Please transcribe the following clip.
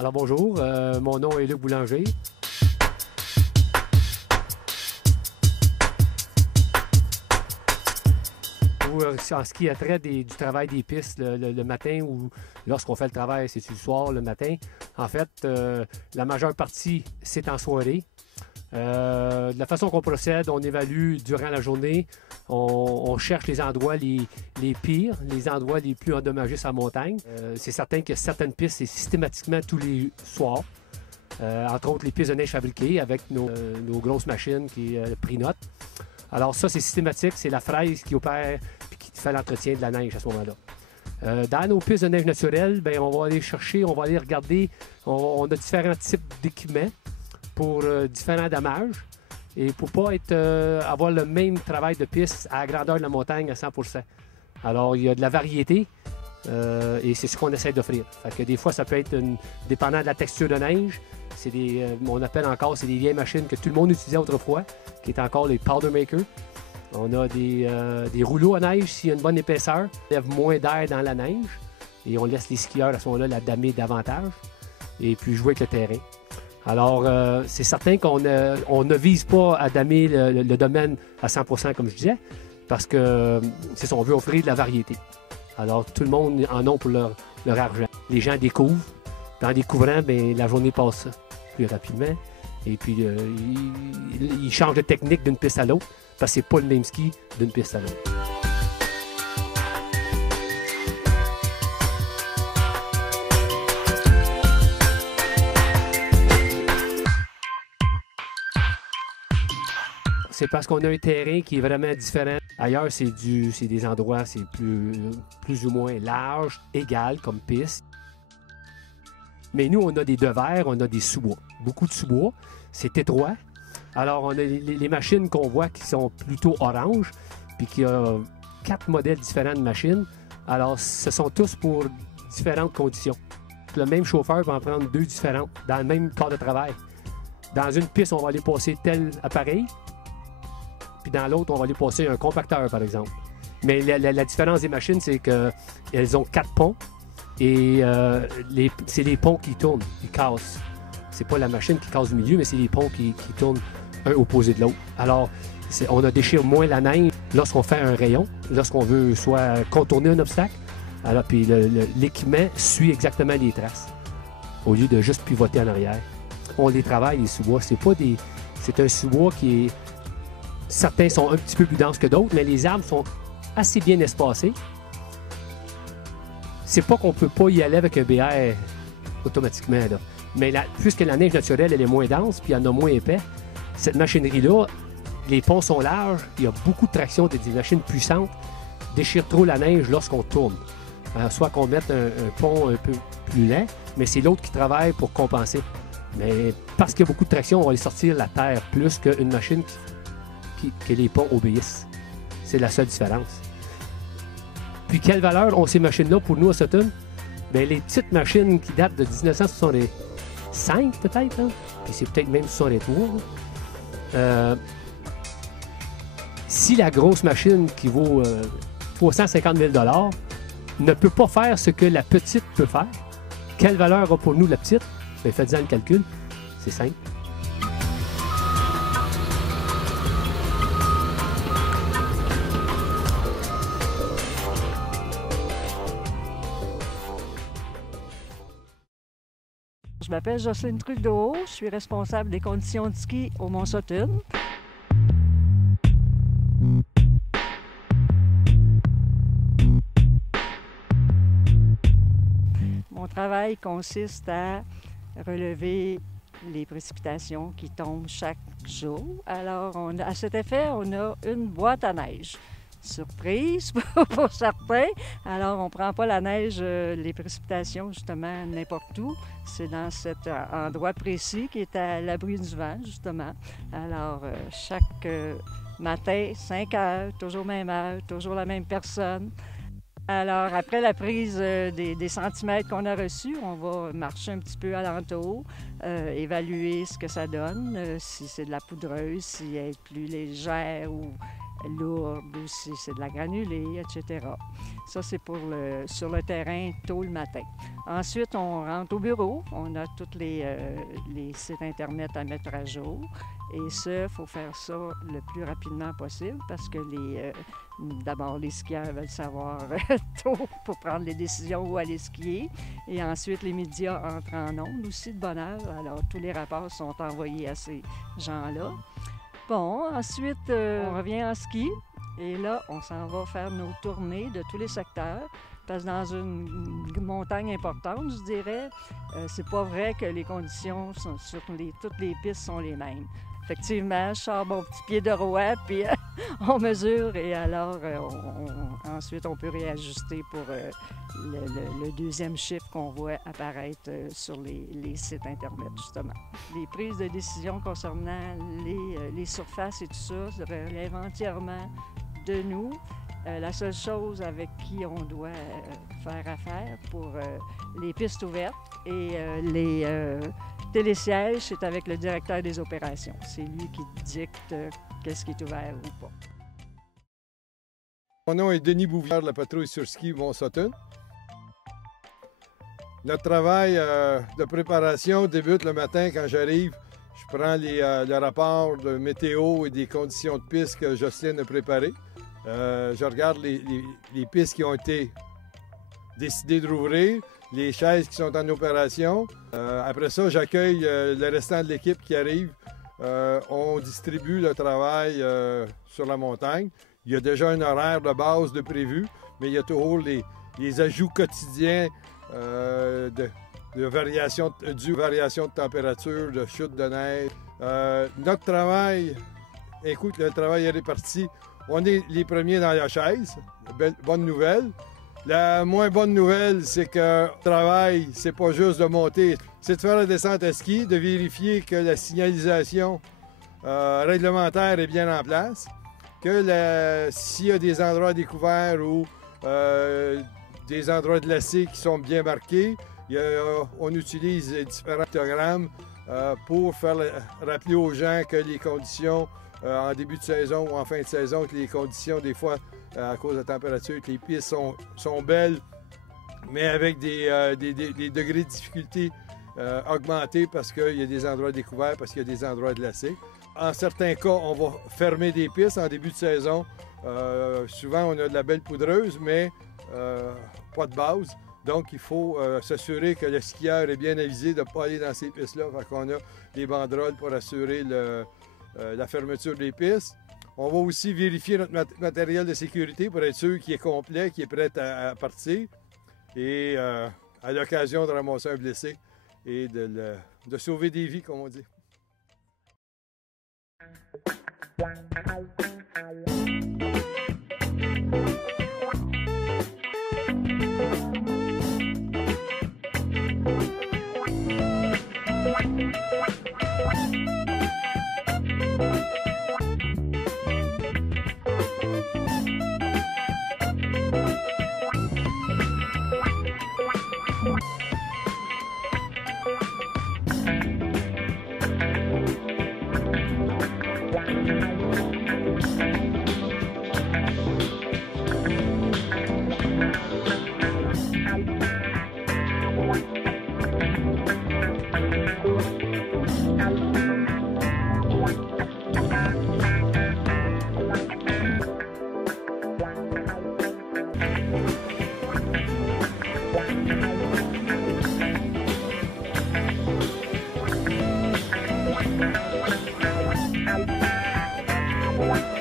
Alors bonjour, mon nom est Luc Boulanger. En ce qui a trait du travail des pistes le matin ou lorsqu'on fait le travail, c'est le soir, le matin. En fait, la majeure partie, c'est en soirée. De la façon qu'on procède, on évalue durant la journée, on cherche les endroits les pires, les endroits les plus endommagés sur la montagne. C'est certain que certaines pistes, c'est systématiquement tous les soirs. Entre autres, les pistes de neige fabriquées avec nos grosses machines qui est Prinote. Alors ça, c'est systématique, c'est la fraise qui opère et qui fait l'entretien de la neige à ce moment-là. Dans nos pistes de neige naturelle, bien, on va aller chercher, on va aller regarder, on a différents types d'équipements pour différents dommages et pour ne pas avoir le même travail de piste à la grandeur de la montagne à 100%. Alors, il y a de la variété et c'est ce qu'on essaie d'offrir. Fait que des fois, ça peut être dépendant de la texture de neige. C'est on appelle encore, c'est des vieilles machines que tout le monde utilisait autrefois, qui est encore les powder makers. On a des rouleaux à neige s'il y a une bonne épaisseur. On lève moins d'air dans la neige et on laisse les skieurs à ce moment-là la damer davantage et puis jouer avec le terrain. Alors, c'est certain qu'on ne vise pas à damer le domaine à 100% comme je disais, parce que c'est ça, on veut offrir de la variété. Alors, tout le monde en a pour leur argent. Les gens découvrent. En découvrant, bien, la journée passe plus rapidement. Et puis, ils changent de technique d'une piste à l'autre, parce que c'est pas le même ski d'une piste à l'autre. C'est parce qu'on a un terrain qui est vraiment différent. Ailleurs, c'est des endroits, c'est plus ou moins large, égal comme piste. Mais nous, on a des devers, on a des sous-bois. Beaucoup de sous-bois. C'est étroit. Alors, on a les machines qu'on voit qui sont plutôt orange, puis qu'il y a 4 modèles différents de machines. Alors, ce sont tous pour différentes conditions. Le même chauffeur va en prendre 2 différentes dans le même corps de travail. Dans une piste, on va aller passer tel appareil, puis dans l'autre, on va aller passer un compacteur, par exemple. Mais la différence des machines, c'est qu'elles ont 4 ponts. Et c'est les ponts qui tournent, qui cassent. C'est pas la machine qui casse du milieu, mais c'est les ponts qui tournent un opposé de l'autre. Alors, on déchire moins la neige lorsqu'on fait un rayon, lorsqu'on veut soit contourner un obstacle. Alors, puis l'équipement suit exactement les traces, au lieu de juste pivoter en arrière. On les travaille, les sous-bois. C'est un sous-bois qui est... Certains sont un petit peu plus denses que d'autres, mais les arbres sont assez bien espacés. C'est pas qu'on peut pas y aller avec un BR automatiquement, là. Mais puisque la neige naturelle, elle est moins dense, puis il y en a moins épais, cette machinerie-là, les ponts sont larges, il y a beaucoup de traction, des machines puissantes, déchirent trop la neige lorsqu'on tourne. Soit qu'on mette un pont un peu plus lent, mais c'est l'autre qui travaille pour compenser. Mais parce qu'il y a beaucoup de traction, on va aller sortir la terre plus qu'une machine que les ponts obéissent. C'est la seule différence. Puis quelle valeur ont ces machines-là pour nous à Sutton? Bien, les petites machines qui datent de 1965 peut-être, hein? Puis c'est peut-être même 63. Si la grosse machine qui vaut 350 000 $ ne peut pas faire ce que la petite peut faire, quelle valeur a pour nous la petite? Bien, faites-en le calcul, c'est simple. Je m'appelle Jocelyne Trudeau, je suis responsable des conditions de ski au Mont Sutton. Mon travail consiste à relever les précipitations qui tombent chaque jour. Alors, à cet effet, on a une boîte à neige. Surprise pour certains. Alors, on ne prend pas la neige, les précipitations, justement, n'importe où. C'est dans cet endroit précis qui est à l'abri du vent, justement. Alors, chaque matin, 5 heures, toujours même heure, toujours la même personne. Alors, après la prise des centimètres qu'on a reçus, on va marcher un petit peu alentour, évaluer ce que ça donne, si c'est de la poudreuse, si elle est plus légère ou lourde ou si c'est de la granulée, etc. Ça, c'est sur le terrain tôt le matin. Ensuite, on rentre au bureau. On a tous les sites Internet à mettre à jour. Et ça, il faut faire ça le plus rapidement possible parce que d'abord, les skieurs veulent savoir tôt pour prendre les décisions où aller skier. Et ensuite, les médias entrent en ondes aussi de bonne heure. Alors, tous les rapports sont envoyés à ces gens-là. Bon, ensuite, on revient en ski. Et là, on s'en va faire nos tournées de tous les secteurs. Parce que dans une montagne importante, je dirais, c'est pas vrai que les conditions sur toutes les pistes sont les mêmes. Effectivement, je sors mon petit pied de roi, puis on mesure et alors ensuite on peut réajuster pour le deuxième chiffre qu'on voit apparaître sur les sites Internet, justement. Les prises de décision concernant les surfaces et tout ça, ça relève entièrement de nous. La seule chose avec qui on doit faire affaire pour les pistes ouvertes et les télésièges, c'est avec le directeur des opérations. C'est lui qui dicte qu'est-ce qui est ouvert ou pas. Mon nom est Denis Bouvière de la patrouille sur ski Mont-Sutton. Notre travail de préparation débute le matin quand j'arrive. Je prends le rapport de météo et des conditions de piste que Jocelyne a préparées. Je regarde les pistes qui ont été décidées de rouvrir, les chaises qui sont en opération. Après ça, j'accueille le restant de l'équipe qui arrive. On distribue le travail sur la montagne. Il y a déjà un horaire de base de prévu, mais il y a toujours les ajouts quotidiens de variation de température, de chute de neige. Notre travail, écoute, le travail est réparti. On est les premiers dans la chaise, bonne nouvelle. La moins bonne nouvelle, c'est que le travail, c'est pas juste de monter, c'est de faire la descente à ski, de vérifier que la signalisation réglementaire est bien en place, que s'il y a des endroits découverts ou des endroits glacés qui sont bien marqués, on utilise différents pictogrammes pour faire rappeler aux gens que les conditions en début de saison ou en fin de saison, que les conditions, des fois, à cause de la température, que les pistes sont belles, mais avec des degrés de difficulté augmentés parce qu'il y a des endroits découverts, parce qu'il y a des endroits glacés. En certains cas, on va fermer des pistes en début de saison. Souvent, on a de la belle poudreuse, mais pas de base. Donc, il faut s'assurer que le skieur est bien avisé de ne pas aller dans ces pistes-là. Fait qu'on a des banderoles pour assurer la fermeture des pistes. On va aussi vérifier notre matériel de sécurité pour être sûr qu'il est complet, qu'il est prêt à partir. Et à l'occasion de ramasser un blessé et de sauver des vies, comme on dit. Wow.